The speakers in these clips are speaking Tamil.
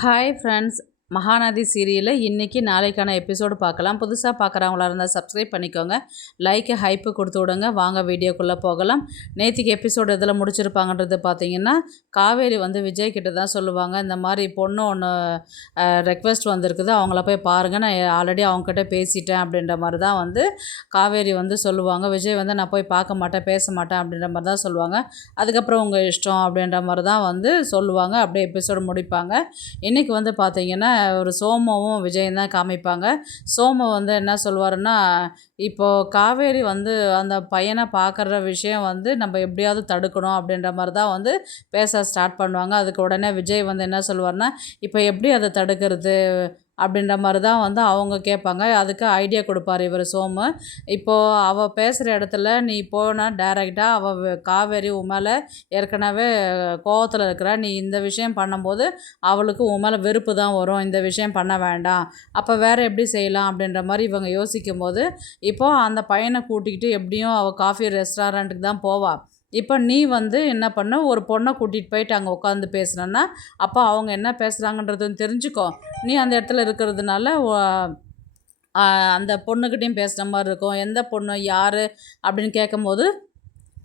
ஹாய் ஃப்ரெண்ட்ஸ், மகாநதி சீரியலில் இன்றைக்கி நாளைக்கான எபிசோடு பார்க்கலாம். புதுசாக பார்க்குறவங்களா இருந்தால் சப்ஸ்கிரைப் பண்ணிக்கோங்க, லைக்கு ஹைப்பு கொடுத்து விடுங்க. வாங்க வீடியோக்குள்ளே போகலாம். நேற்றுக்கு எபிசோடு எதில் முடிச்சிருப்பாங்கன்றது பார்த்தீங்கன்னா, காவேரி விஜய் கிட்ட தான் சொல்லுவாங்க, இந்த மாதிரி பொண்ணு ஒன்று ரெக்வெஸ்ட் வந்திருக்குது, அவங்கள போய் பாருங்கள், நான் ஆல்ரெடி அவங்கக்கிட்ட பேசிட்டேன் அப்படின்ற மாதிரி தான் காவேரி சொல்லுவாங்க. விஜய் நான் போய் பார்க்க மாட்டேன், பேச மாட்டேன் அப்படின்ற மாதிரி தான் சொல்லுவாங்க. அதுக்கப்புறம் உங்கள் இஷ்டம் அப்படின்ற மாதிரி தான் சொல்லுவாங்க. அப்படியே எபிசோடு முடிப்பாங்க. இன்றைக்கி பார்த்தீங்கன்னா ஒரு சோமுவும் விஜயும் தான் காமிப்பாங்க. சோமு என்ன சொல்லுவாருன்னா, இப்போது காவேரி அந்த பையனை பார்க்குற விஷயம் நம்ம எப்படியாவது தடுக்கணும் அப்படின்ற மாதிரி தான் பேச ஸ்டார்ட் பண்ணுவாங்க. அதுக்கு உடனே விஜய் என்ன சொல்லுவார்னா, இப்போ எப்படி அதை தடுக்கிறது அப்படின்ற மாதிரி தான் அவங்க கேட்பாங்க. அதுக்கு ஐடியா கொடுப்பார் இவர் சோமு. இப்போது அவள் பேசுகிற இடத்துல நீ போனால் டைரெக்டாக அவள் காவேரி உன் மேலே ஏற்கனவே கோவத்தில் இருக்கிறா, நீ இந்த விஷயம் பண்ணும்போது அவளுக்கு உன் மேலே வெறுப்பு தான் வரும், இந்த விஷயம் பண்ண வேண்டாம், அப்போ வேறு எப்படி செய்யலாம் அப்படின்ற மாதிரி இவங்க யோசிக்கும் போது, இப்போது அந்த பையனை கூட்டிக்கிட்டு எப்படியும் அவள் காஃபி ரெஸ்டாரண்ட்டுக்கு தான் போவாள். இப்போ நீ என்ன பண்ண, ஒரு பொண்ணை கூட்டிகிட்டு போயிட்டு அங்கே உட்காந்து பேசுனன்னா, அப்போ அவங்க என்ன பேசுகிறாங்கன்றதும் தெரிஞ்சுக்கோ. நீ அந்த இடத்துல இருக்கிறதுனால அந்த பொண்ணுக்கிட்டையும் பேசுகிற மாதிரி இருக்கும். எந்த பொண்ணு யார் அப்படின்னு கேட்கும்போது,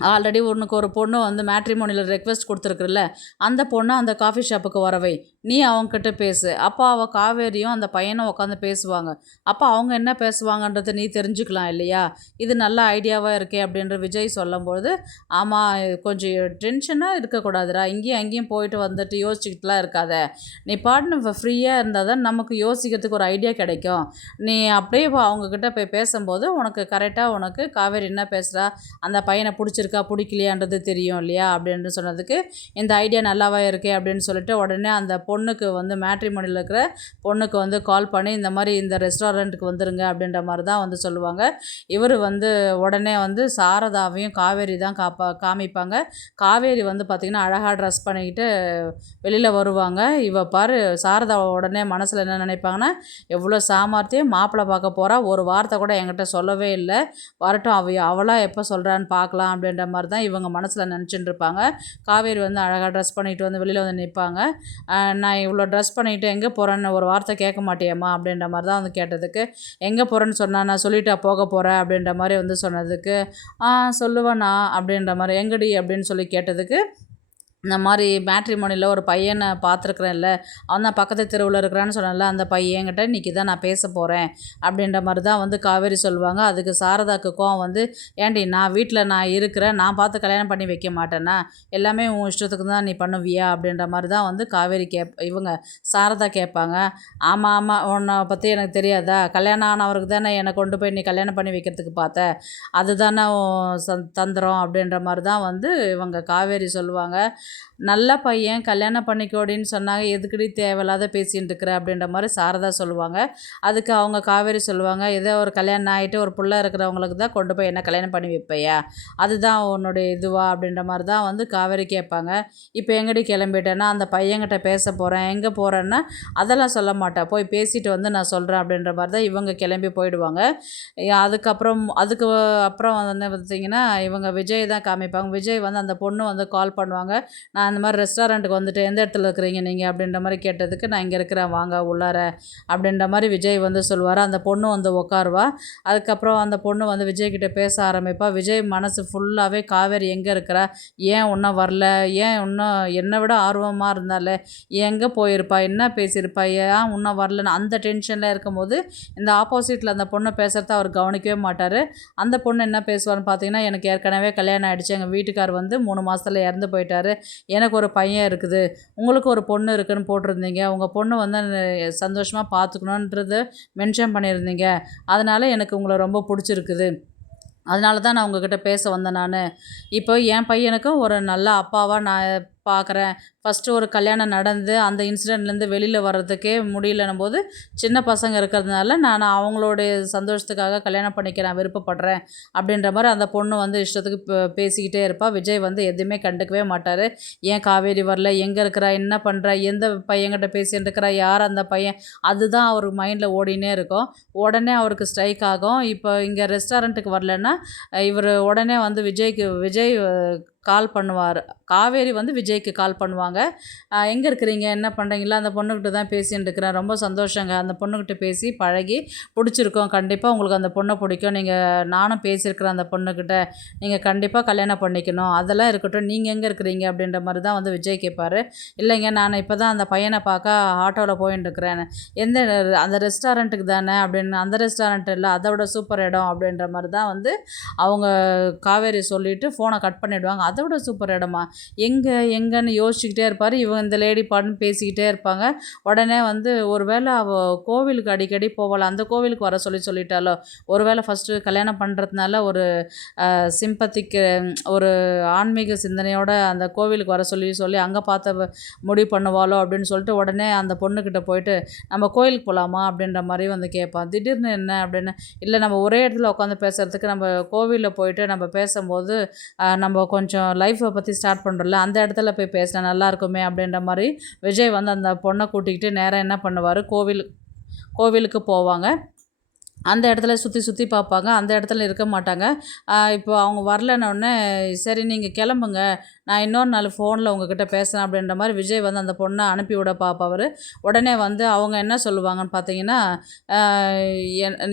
ஆல்ரெடி உனக்கு ஒரு பொண்ணு மேட்ரிமோனியில் ரெக்வெஸ்ட் கொடுத்துருக்குல்ல, அந்த பொண்ணை அந்த காஃபி ஷாப்புக்கு வரவை, நீ அவங்கக்கிட்ட பேசு. அப்போ அவள் காவேரியும் அந்த பையனும் உட்காந்து பேசுவாங்க. அப்போ அவங்க என்ன பேசுவாங்கன்றதை நீ தெரிஞ்சுக்கலாம் இல்லையா? இது நல்ல ஐடியாவாக இருக்கே அப்படின்ற விஜய் சொல்லும்போது, ஆமாம், கொஞ்சம் டென்ஷனாக இருக்கக்கூடாதுடா, இங்கேயும் அங்கேயும் போயிட்டு வந்துட்டு யோசிச்சுக்கிட்டுலாம் இருக்காத, நீ பாட்டுன்னு ஃப்ரீயாக இருந்தால் தான் நமக்கு யோசிக்கிறதுக்கு ஒரு ஐடியா கிடைக்கும். நீ அப்படியே அவங்கக்கிட்ட போய் பேசும்போது உனக்கு கரெக்டாக காவேரி என்ன பேசுகிறா, அந்த பையனை பிடிக்கலையான்றது தெரியும் இல்லையா அப்படின்னு சொன்னதுக்கு, இந்த ஐடியா நல்லாவா இருக்கே அப்படின்னு சொல்லிட்டு உடனே அந்த பொண்ணுக்கு மேட்ரிமோனியில் இருக்கிற பொண்ணுக்கு கால் பண்ணி, இந்த மாதிரி இந்த ரெஸ்டாரண்ட்டுக்கு வந்துருங்க அப்படின்ற மாதிரி தான் சொல்லுவாங்க. இவர் உடனே சாரதாவையும் காவேரி தான் காமிப்பாங்க. காவேரி பார்த்திங்கன்னா அழகாக ட்ரெஸ் பண்ணிக்கிட்டு வெளியில் வருவாங்க. இவ பாரு, சாரதா உடனே மனசில் என்ன நினைப்பாங்கன்னா, எவ்வளோ சாமர்த்தியம், மாப்பிள்ளை பார்க்க போகிறா, ஒரு வார்த்தை கூட என்கிட்ட சொல்லவே இல்லை, வரட்டும் அவளாக எப்போ சொல்கிறான்னு பார்க்கலாம் அப்படின்ற மாதிரி தான் இவங்க மனசில் நினச்சிட்டு இருப்பாங்க. காவேரி அழகாக ட்ரெஸ் பண்ணிட்டு வெளியில் நிற்பாங்க. நான் இவ்வளோ ட்ரெஸ் பண்ணிவிட்டு எங்கே போகிறேன்னு ஒரு வார்த்தை கேட்க மாட்டேயம்மா அப்படின்ற மாதிரி தான் கேட்டதுக்கு, எங்கே போகிறேன்னு சொன்னால் நான் சொல்லிட்டா போக போகிறேன் அப்படின்ற மாதிரி சொன்னதுக்கு, சொல்லுவேண்ணா அப்படின்ற மாதிரி, எங்கடி அப்படின்னு சொல்லி கேட்டதுக்கு, இந்த மாதிரி மேட்ரிமோனியில் ஒரு பையனை பார்த்துருக்குறேன்ல, அவன் தான் பக்கத்து தெருவில் இருக்கிறான்னு சொன்னேன்ல, அந்த பையன்கிட்ட இன்றைக்கி தான் நான் பேச போகிறேன் அப்படின்ற மாதிரி தான் காவேரி சொல்லுவாங்க. அதுக்கு சாரதாக்கு கோவம் ஏண்டி, நான் வீட்டில் நான் இருக்கிறேன், நான் பார்த்து கல்யாணம் பண்ணி வைக்க மாட்டேன்னா, எல்லாமே உன் இஷ்டத்துக்கு தான் நீ பண்ணுவியா அப்படின்ற மாதிரி தான் காவேரி இவங்க சாரதா கேட்பாங்க. ஆமாம் ஆமாம், உன்னை பற்றி எனக்கு தெரியாதா, கல்யாணம் ஆனவருக்கு தானே என்னை கொண்டு போய் நீ கல்யாணம் பண்ணி வைக்கிறதுக்கு பார்த்த, அதுதானே தந்திரம் அப்படின்ற மாதிரி தான் இவங்க காவேரி சொல்லுவாங்க. நல்ல பையன், கல்யாணம் பண்ணிக்கோடின்னு சொன்னாங்க, எதுக்கடி தேவையில்லாத பேசிகிட்டு இருக்கிற அப்படின்ற மாதிரி சாரதா சொல்லுவாங்க. அதுக்கு அவங்க காவேரி சொல்லுவாங்க, ஏதோ ஒரு கல்யாணம் ஆகிட்டு ஒரு பிள்ளை இருக்கிறவங்களுக்கு தான் கொண்டு போய் என்ன கல்யாணம் பண்ணி வைப்பையா, அதுதான் உன்னுடைய இதுவா அப்படின்ற மாதிரி தான் காவேரி கேட்பாங்க. இப்போ எங்கடி கிளம்பிட்டேன்னா, அந்த பையன்கிட்ட பேச போகிறேன், எங்கே போகிறேன்னா அதெல்லாம் சொல்ல மாட்டேன், போய் பேசிட்டு நான் சொல்கிறேன் அப்படின்ற மாதிரி தான் இவங்க கிளம்பி போயிடுவாங்க. அதுக்கு அப்புறம் பார்த்திங்கன்னா இவங்க விஜய் தான் காமிப்பாங்க. விஜய் அந்த பொண்ணு கால் பண்ணுவாங்க, நான் அந்த மாதிரி ரெஸ்டாரண்ட்டுக்கு வந்துட்டு, எந்த இடத்துல இருக்கிறீங்க நீங்கள் அப்படின்ற மாதிரி கேட்டதுக்கு, நான் இங்கே இருக்கிறேன் வாங்க உள்ளார அப்படின்ற மாதிரி விஜய் சொல்லுவார். அந்த பொண்ணு உட்காருவா. அதுக்கப்புறம் அந்த பொண்ணு விஜய்கிட்ட பேச ஆரம்பிப்பா. விஜய் மனசு ஃபுல்லாகவே காவேரி எங்கே இருக்கிறா, ஏன் இன்னும் வரல, ஏன் இன்னும் என்னை விட ஆர்வமாக இருந்தாலே, எங்கே போயிருப்பா, என்ன பேசியிருப்பா, ஏன் இன்னும் வரலன்னு அந்த டென்ஷனில் இருக்கும்போது, இந்த ஆப்போசிட்டில் அந்த பொண்ணு பேசுகிறத அவர் கவனிக்கவே மாட்டார். அந்த பொண்ணு என்ன பேசுவார்னு பார்த்தீங்கன்னா, எனக்கு ஏற்கனவே கல்யாணம் ஆகிடுச்சு, எங்கள் வீட்டுக்கார் 3 மாதத்தில் இறந்து போயிட்டார், எனக்கு ஒரு பையன் இருக்குது, உங்களுக்கு ஒரு பொண்ணு இருக்குதுன்னு போட்டிருந்தீங்க, உங்கள் பொண்ணு சந்தோஷமாக பார்த்துக்கணுன்றது மென்ஷன் பண்ணியிருந்தீங்க, அதனால் எனக்கு உங்களை ரொம்ப பிடிச்சிருக்குது, அதனால தான் நான் உங்ககிட்ட பேச வந்தேன். நான் இப்போ என் பையனுக்கும் ஒரு நல்ல அப்பாவாக நான் பார்க்குறேன். ஃபஸ்ட்டு ஒரு கல்யாணம் நடந்து அந்த இன்சிடெண்ட்லேருந்து வெளியில் வர்றதுக்கே முடியலன்னும் போது, சின்ன பசங்க இருக்கிறதுனால நான் அவங்களுடைய சந்தோஷத்துக்காக கல்யாணம் பண்ணிக்க நான் விருப்பப்படுறேன் அப்படின்ற மாதிரி அந்த பொண்ணு இஷ்டத்துக்கு பேசிக்கிட்டே இருப்பாள். விஜய் எதுவுமே கண்டுக்கவே மாட்டார். ஏன் காவேரி வரல, எங்கே இருக்கிறா, என்ன பண்ணுறா, எந்த பையன்கிட்ட பேசிகிட்டு இருக்கிறா, யார் அந்த பையன், அதுதான் அவர் மைண்டில் ஓடினே இருக்கும். உடனே அவருக்கு ஸ்ட்ரைக் ஆகும். இப்போ இங்கே ரெஸ்டாரண்ட்டுக்கு வரலன்னா இவர் உடனே விஜய் கால் பண்ணுவார். காவேரி வந்து விஜய்க்கு கால் பண்ணுவாங்க. எங்கே இருக்கிறீங்க, என்ன பண்ணுறீங்களா, அந்த பொண்ணுக்கிட்ட தான் பேசின்னு இருக்கிறேன், ரொம்ப சந்தோஷங்க, அந்த பொண்ணுக்கிட்ட பேசி பழகி பிடிச்சிருக்கோம், கண்டிப்பாக உங்களுக்கு அந்த பொண்ணை பிடிக்கும், நானும் பேசியிருக்கிறேன் அந்த பொண்ணுக்கிட்ட, நீங்கள் கண்டிப்பாக கல்யாணம் பண்ணிக்கணும், அதெல்லாம் இருக்கட்டும், நீங்கள் எங்கே இருக்கிறீங்க அப்படின்ற மாதிரி தான் வந்து விஜய் கேட்பார். இல்லைங்க, நான் இப்போ தான் அந்த பையனை பார்க்க ஆட்டோவில் போயின்னு இருக்கிறேன். எந்த அந்த ரெஸ்டாரண்ட்டுக்கு தானே அப்படின்னு. அந்த ரெஸ்டாரண்ட் இல்லை, அதை விட சூப்பர் இடம் அப்படின்ற மாதிரி தான் வந்து அவங்க காவேரி சொல்லிவிட்டு ஃபோனை கட் பண்ணிவிடுவாங்க. அதை விட சூப்பர் இடமா, எங்கன்னு யோசிச்சுக்கிட்டே இருப்பார். இந்த லேடி பாட்டுன்னு பேசிக்கிட்டே இருப்பாங்க. உடனே வந்து ஒரு வேளை கோவிலுக்கு அடிக்கடி போவாள், அந்த கோவிலுக்கு வர சொல்லிட்டாலோ, ஒரு வேளை ஃபஸ்ட்டு கல்யாணம் பண்ணுறதுனால ஒரு சிம்பத்திக்கு ஒரு ஆன்மீக சிந்தனையோட அந்த கோவிலுக்கு வர சொல்லி அங்கே பார்த்த முடிவு பண்ணுவாளோ அப்படின்னு சொல்லிட்டு உடனே அந்த பொண்ணுக்கிட்ட போயிட்டு நம்ம கோயிலுக்கு போகலாமா அப்படின்ற மாதிரி வந்து கேட்பான். திடீர்னு என்ன அப்படின்னு, இல்லை நம்ம ஒரே இடத்துல உட்காந்து பேசுகிறதுக்கு நம்ம கோவிலில் போயிட்டு நம்ம பேசும்போது நம்ம கொஞ்சம் லைஃப்பை பற்றி ஸ்டார்ட் பண்ணுறோம்ல, அந்த இடத்துல போய் பேசினா நல்லா இருக்குமே அப்படின்ற மாதிரி விஜய் வந்து அந்த பொண்ணை கூட்டிக்கிட்டு நேராக என்ன பண்ணுவார், கோவிலுக்கு போவாங்க. அந்த இடத்துல சுற்றி பார்ப்பாங்க. அந்த இடத்துல இருக்க மாட்டாங்க. இப்போ அவங்க வரலன்னொடனே, சரி நீங்கள் கிளம்புங்க, நான் இன்னொரு நாள் ஃபோனில் உங்ககிட்ட பேசுகிறேன் அப்படின்ற மாதிரி விஜய் வந்து அந்த பொண்ணை அனுப்பிவிட பார்ப்பவர். உடனே வந்து அவங்க என்ன சொல்லுவாங்கன்னு பார்த்தீங்கன்னா,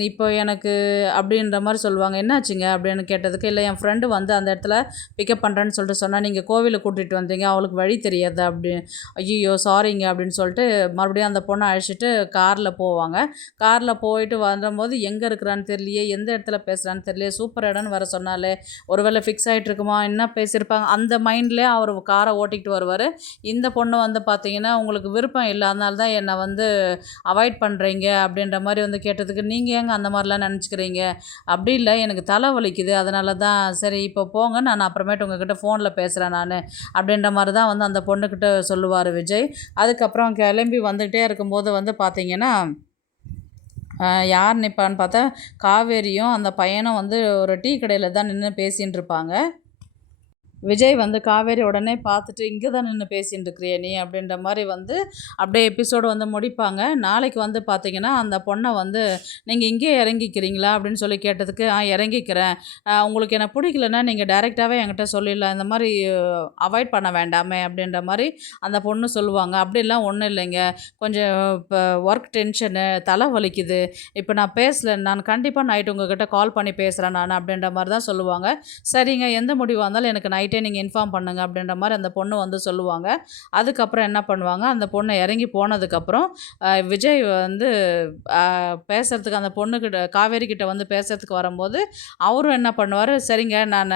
இப்போ எனக்கு அப்படின்ற மாதிரி சொல்லுவாங்க. என்னாச்சுங்க அப்படின்னு கேட்டதுக்கு, இல்லை என் ஃப்ரெண்டு வந்து அந்த இடத்துல பிக்கப் பண்ணுறேன்னு சொல்லிட்டு சொன்னால், நீங்கள் கோவிலுக்கு கூட்டிகிட்டு வந்தீங்க, அவளுக்கு வழி தெரியாது அப்படி. ஐயோ சாரிங்க அப்படின்னு சொல்லிட்டு மறுபடியும் அந்த பொண்ணை அழைச்சிட்டு காரில் போவாங்க. காரில் போயிட்டு வரும்போது எங்கே இருக்கிறான்னு தெரியலையே, எந்த இடத்துல பேசுகிறான்னு தெரியலையே, சூப்பர் இடம்னு வர சொன்னாலே, ஒருவேளை ஃபிக்ஸ் ஆகிட்டு இருக்குமா, என்ன பேசியிருப்பாங்க, அந்த மைண்ட்லேயே அவர் காரை ஓட்டிக்கிட்டு வருவார். இந்த பொண்ணு வந்து பார்த்தீங்கன்னா, உங்களுக்கு விருப்பம் இல்லை, அதனால தான் என்னை வந்து அவாய்ட் பண்ணுறீங்க அப்படின்ற மாதிரி வந்து கேட்டதுக்கு, நீங்கள் ஏங்க அந்த மாதிரிலாம் நினச்சிக்கிறீங்க, அப்படி இல்லை எனக்கு தலை வலிக்குது, அதனால தான் சரி இப்போ போங்க, நான் அப்புறமேட்டு உங்ககிட்ட ஃபோனில் பேசுகிறேன் நான் அப்படின்ற மாதிரி தான் வந்து அந்த பொண்ணுக்கிட்ட சொல்லுவார் விஜய். அதுக்கப்புறம் கிளம்பி வந்துகிட்டே இருக்கும்போது வந்து பார்த்தீங்கன்னா, யார் நிற்பான்னு பார்த்தா காவேரியும் அந்த பையனும் வந்து ஒரு டீ கடையில் தான் நின்று பேசின்னு இருப்பாங்க. விஜய் வந்து காவேரி உடனே பார்த்துட்டு, இங்கே தான் நின்று பேசின்னு இருக்கிறிய நீ அப்படின்ற மாதிரி வந்து அப்படியே எபிசோடு வந்து முடிப்பாங்க. நாளைக்கு வந்து பார்த்திங்கன்னா, அந்த பொண்ணை வந்து நீங்கள் இங்கே இறங்கிக்கிறீங்களா அப்படின்னு சொல்லி கேட்டதுக்கு, இறங்கிக்கிறேன், உங்களுக்கு என்ன பிடிக்கலன்னா நீங்கள் டைரெக்டாகவே என்கிட்ட சொல்லிடலாம், இந்த மாதிரி அவாய்ட் பண்ண வேண்டாமே அப்படின்ற மாதிரி அந்த பொண்ணு சொல்லுவாங்க. அப்படிலாம் ஒன்றும் இல்லைங்க, கொஞ்சம் இப்போ ஒர்க் டென்ஷனு, தலை வலிக்குது, இப்போ நான் பேசலை, நான் கண்டிப்பாக நைட்டு உங்ககிட்ட கால் பண்ணி பேசுகிறேன் நான் அப்படின்ற மாதிரி தான் சொல்லுவாங்க. சரிங்க, எந்த முடிவாக இருந்தாலும் எனக்கு நைட்டே நீங்கள் இன்ஃபார்ம் பண்ணுங்க அப்படின்ற மாதிரி அந்த பொண்ணு வந்து சொல்லுவாங்க. அதுக்கப்புறம் என்ன பண்ணுவாங்க, அந்த பொண்ணு இறங்கி போனதுக்கப்புறம் விஜய் வந்து பேசுகிறதுக்கு அந்த பொண்ணுக்கிட்ட காவேரி கிட்ட வந்து பேசுகிறதுக்கு வரும்போது அவரும் என்ன பண்ணுவார், சரிங்க நான்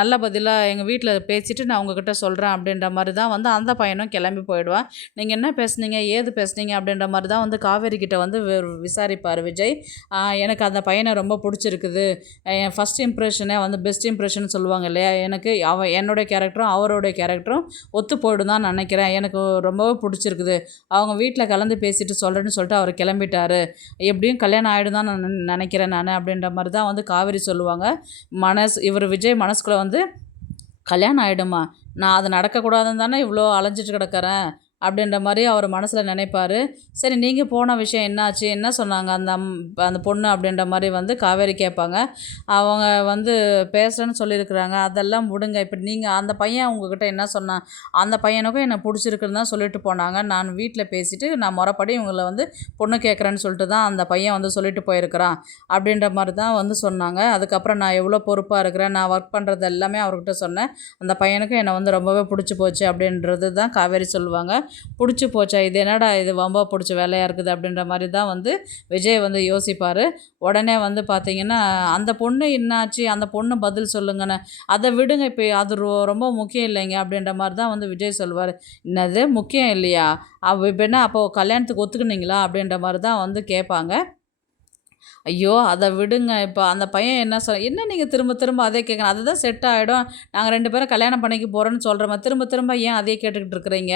நல்ல பதிலாக எங்கள் வீட்டில் பேசிவிட்டு நான் உங்ககிட்ட சொல்கிறேன் அப்படின்ற மாதிரி தான் வந்து அந்த பையனும் கிளம்பி போயிடுவான். நீங்கள் என்ன பேசுனீங்க, ஏது பேசுனீங்க அப்படின்ற மாதிரி தான் வந்து காவேரி கிட்ட வந்து விசாரிப்பார் விஜய். எனக்கு அந்த பையனை ரொம்ப பிடிச்சிருக்குது, என் ஃபஸ்ட் இம்ப்ரெஷனே வந்து பெஸ்ட் இம்ப்ரெஷன் சொல்லுவாங்க இல்லையா, எனக்கு என்னுடைய கேரக்டரும் அவருடைய கேரக்டரும் ஒத்து போய்டும் தான் நினைக்கிறேன், எனக்கு ரொம்பவே பிடிச்சிருக்குது, அவங்க வீட்டில் கலந்து பேசிட்டு சொல்கிறேன்னு சொல்லிட்டு அவர் கிளம்பிட்டார், எப்படியும் கல்யாணம் ஆகிடும் தான் நான் நினைக்கிறேன் நான் அப்படின்ற மாதிரி தான் வந்து காவேரி சொல்லுவாங்க. இவர் விஜய் மனசுக்குள்ளே வந்து, கல்யாணம் ஆகிடுமா, நான் அது நடக்கக்கூடாதுன்னு தானே இவ்வளோ அலைஞ்சிட்டு கிடக்கிறேன் அப்படின்ற மாதிரி அவர் மனசில் நினைப்பார். சரி நீங்கள் போன விஷயம் என்னாச்சு, என்ன சொன்னாங்க அந்த பொண்ணு அப்படின்ற மாதிரி வந்து காவேரி கேட்பாங்க. அவங்க வந்து பேசுகிறேன்னு சொல்லியிருக்கிறாங்க, அதெல்லாம் விடுங்க, இப்போ நீங்கள் அந்த பையன் உங்ககிட்ட என்ன சொன்னான், அந்த பையனுக்கும் என்னை பிடிச்சிருக்குன்னு தான் சொல்லிட்டு போனாங்க, நான் வீட்டில் பேசிவிட்டு நான் முறைப்படி இவங்களை வந்து பொண்ணு கேட்குறேன்னு சொல்லிட்டு தான் அந்த பையன் வந்து சொல்லிட்டு போயிருக்கிறான் அப்படின்ற மாதிரி தான் வந்து சொன்னாங்க. அதுக்கப்புறம் நான் எவ்வளோ பொறுப்பாக இருக்கிறேன், நான் ஒர்க் பண்ணுறது எல்லாமே அவர்கிட்ட சொன்னேன், அந்த பையனுக்கும் என்னை வந்து ரொம்பவே பிடிச்சி போச்சு அப்படின்றது தான் காவேரி சொல்லுவாங்க. பிடிச்சி போச்சா, இது என்னடா இது வம்பா பிடிச்ச வேலையாக இருக்குது அப்படின்ற மாதிரி தான் வந்து விஜய் வந்து யோசிப்பார். உடனே வந்து பார்த்திங்கன்னா, அந்த பொண்ணு என்னாச்சு, அந்த பொண்ணு பதில் சொல்லுங்கன்னு, அதை விடுங்க, இப்போ அது ரொம்ப முக்கியம் இல்லைங்க அப்படின்ற மாதிரி தான் வந்து விஜய் சொல்லுவார். என்னது முக்கியம் இல்லையா, இப்போ என்ன அப்போது கல்யாணத்துக்கு ஒத்துக்குனீங்களா அப்படின்ற மாதிரி தான் வந்து கேட்பாங்க. ஐயோ அதை விடுங்க, இப்போ அந்த பையன் என்ன நீங்கள் திரும்ப திரும்ப அதே கேட்கணும், அதுதான் செட் ஆகிடும், நாங்கள் 2 பேரும் கல்யாணம் பண்ணிக்க போகிறோன்னு சொல்கிற மாதிரி திரும்ப திரும்ப ஏன் அதே கேட்டுக்கிட்டு இருக்கிறீங்க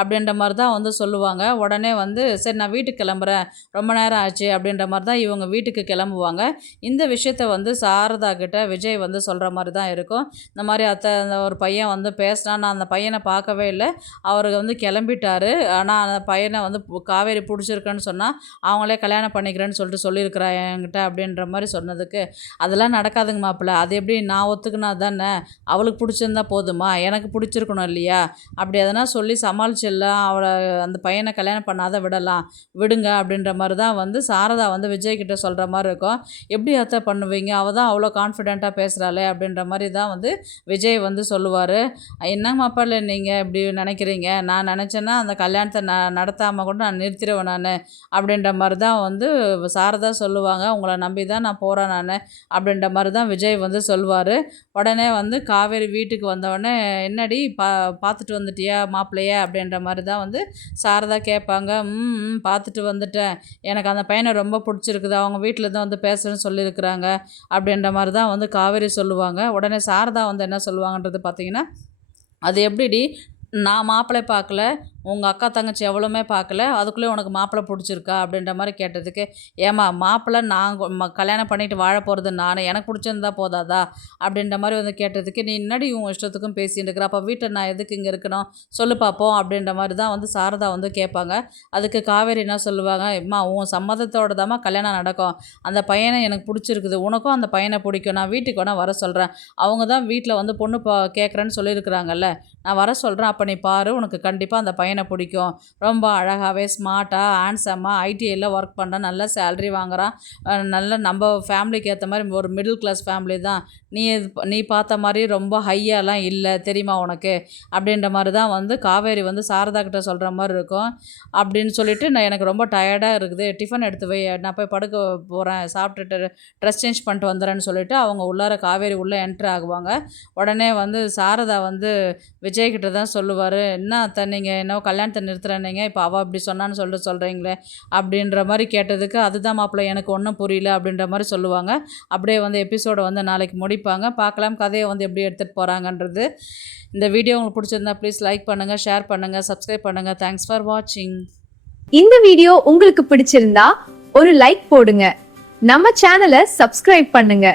அப்படின்ற மாதிரி தான் வந்து சொல்லுவாங்க. உடனே வந்து சரி நான் வீட்டுக்கு கிளம்புறேன், ரொம்ப நேரம் ஆச்சு அப்படின்ற மாதிரி தான் இவங்க வீட்டுக்கு கிளம்புவாங்க. இந்த விஷயத்த வந்து சாரதா கிட்ட விஜய் வந்து சொல்கிற மாதிரி தான் இருக்கும். இந்த மாதிரி அந்த ஒரு பையன் வந்து பேசினா, நான் அந்த பையனை பார்க்கவே இல்லை, அவருக்கு வந்து கிளம்பிட்டாரு, ஆனால் அந்த பையனை வந்து காவேரி பிடிச்சிருக்குன்னு சொன்னால் அவங்களே கல்யாணம் பண்ணிக்கிறேன்னு சொல்லிட்டு சொல்லியிருக்கிறா என்கிட்ட அப்படின்ற மாதிரி சொன்னதுக்கு, அதெல்லாம் நடக்காதுங்க மாப்பிள்ள. அது எப்படி நான் ஒத்துக்குனா தானே, அவளுக்கு பிடிச்சிருந்தா போதுமா, எனக்கு பிடிச்சிருக்கணும் இல்லையா, அப்படி எதனா சொல்லி சமாளிச்சிடலாம், அவளை அந்த பையனை கல்யாணம் பண்ணாத விடலாம், விடுங்க அப்படின்ற மாதிரி தான் வந்து சாரதா வந்து விஜய்கிட்ட சொல்கிற மாதிரி இருக்கும். எப்படி அத்தை பண்ணுவீங்க, அவள் தான் அவ்வளோ கான்ஃபிடென்ட்டாக பேசுகிறாளே அப்படின்ற மாதிரி தான் வந்து விஜய் வந்து சொல்லுவார். என்ன மாப்பிள்ள நீங்கள் இப்படி நினைக்கிறீங்க, நான் நினச்சேன்னா அந்த கல்யாணத்தை நடத்தாமல் கூட நான் நிறுத்திடுவேன் நான் அப்படின்ற மாதிரி தான் வந்து சாரதா சொல்லுவாங்க. உங்களை நம்பி தான் நான் போகிறேன் நான் அப்படின்ற மாதிரி தான் விஜய் வந்து சொல்லுவார். உடனே வந்து காவேரி வீட்டுக்கு வந்தவுடனே, என்னடி பார்த்துட்டு வந்துட்டியா மாப்பிள்ளைய அப்படின்ற மாதிரி தான் வந்து சாரதா கேட்பாங்க. பார்த்துட்டு வந்துட்டேன், எனக்கு அந்த பையனை ரொம்ப பிடிச்சிருக்குது, அவங்க வீட்டில் தான் வந்து பேசுகிறேன்னு சொல்லியிருக்கிறாங்க அப்படின்ற மாதிரி தான் வந்து காவேரி சொல்லுவாங்க. உடனே சாரதா வந்து என்ன சொல்லுவாங்கன்றது பார்த்தீங்கன்னா, அது எப்படிடி நான் மாப்பிள்ளை பார்க்கல, உங்கள் அக்கா தங்கச்சி எவ்வளோமே பார்க்கல, அதுக்குள்ளே உனக்கு மாப்பிள்ளை பிடிச்சிருக்கா அப்படின்ற மாதிரி கேட்டதுக்கு, ஏம்மா மாப்பிள்ளை நான் கல்யாணம் பண்ணிட்டு வாழ போகிறது நான், எனக்கு பிடிச்சிருந்தா போதாதா அப்படின்ற மாதிரி வந்து கேட்டதுக்கு, நீ என்னடி உன் இஷ்டத்துக்கும் பேசிட்டு இருக்கிற, அப்போ வீட்டில் நான் எதுக்கு இங்கே இருக்கணும் சொல்லு பார்ப்போம் அப்படின்ற மாதிரி தான் வந்து சாரதா வந்து கேட்பாங்க. அதுக்கு காவேரி என்ன சொல்லுவாங்க, அம்மா உன் சம்மதத்தோட தாம்மா கல்யாணம் நடக்கும், அந்த பையனை எனக்கு பிடிச்சிருக்குது, உனக்கும் அந்த பையனை பிடிக்கும், நான் வீட்டுக்கு வேணால் வர சொல்கிறேன், அவங்க தான் வீட்டில் வந்து பொண்ணு கேட்குறேன்னு சொல்லியிருக்கிறாங்கல்ல, நான் வர சொல்கிறேன், அப்போ நீ பாரு, உனக்கு கண்டிப்பாக அந்த பையனை பிடிக்கும், ரொம்ப அழகாகவே ஸ்மார்ட்டாக ஹேண்ட்ஸமாக ஐடிஐயில் ஒர்க் பண்ணுறான், நல்ல சேலரி வாங்குகிறான், நல்ல நம்ம ஃபேமிலிக்கு ஏற்ற மாதிரி ஒரு மிடில் கிளாஸ் ஃபேமிலி தான், நீ பார்த்த மாதிரி ரொம்ப ஹையாலாம் இல்லை தெரியுமா உனக்கு அப்படின்ற மாதிரி தான் வந்து காவேரி வந்து சாரதா கிட்ட சொல்கிற மாதிரி இருக்கும். அப்படின்னு சொல்லிட்டு, நான் எனக்கு ரொம்ப டயர்டாக இருக்குது, டிஃபன் எடுத்து வை, நான் போய் படுக்க போகிறேன், சாப்பிட்டுட்டு ட்ரெஸ் சேஞ்ச் பண்ணிட்டு வந்துடுறேன்னு சொல்லிட்டு அவங்க உள்ளார காவேரி உள்ளே என்ட்ரு ஆகுவாங்க. உடனே வந்து சாரதா வந்து விஜய்கிட்ட தான் சொல்லுவார், என்ன அத்தை நீங்கள் என்னவோ கல்யாணத்தை நிறுத்துறேன்னீங்க, இப்போ அவள் அப்படி சொன்னான்னு சொல்லிட்டு சொல்கிறீங்களே அப்படின்ற மாதிரி கேட்டதுக்கு, அதுதான் மாப்பிள்ளை எனக்கு ஒன்றும் புரியல அப்படின்ற மாதிரி சொல்லுவாங்க. அப்படியே வந்து எபிசோடை வந்து நாளைக்கு முடிப்பாங்க. பார்க்கலாம் கதையை வந்து எப்படி எடுத்துகிட்டு போகிறாங்கன்றது. இந்த வீடியோ உங்களுக்கு பிடிச்சிருந்தா ப்ளீஸ் லைக் பண்ணுங்கள், ஷேர் பண்ணுங்கள், சப்ஸ்கிரைப் பண்ணுங்கள். தேங்க்ஸ் ஃபார் வாட்சிங். இந்த வீடியோ உங்களுக்கு பிடிச்சிருந்தா ஒரு லைக் போடுங்க, நம்ம சேனலை சப்ஸ்கிரைப் பண்ணுங்க.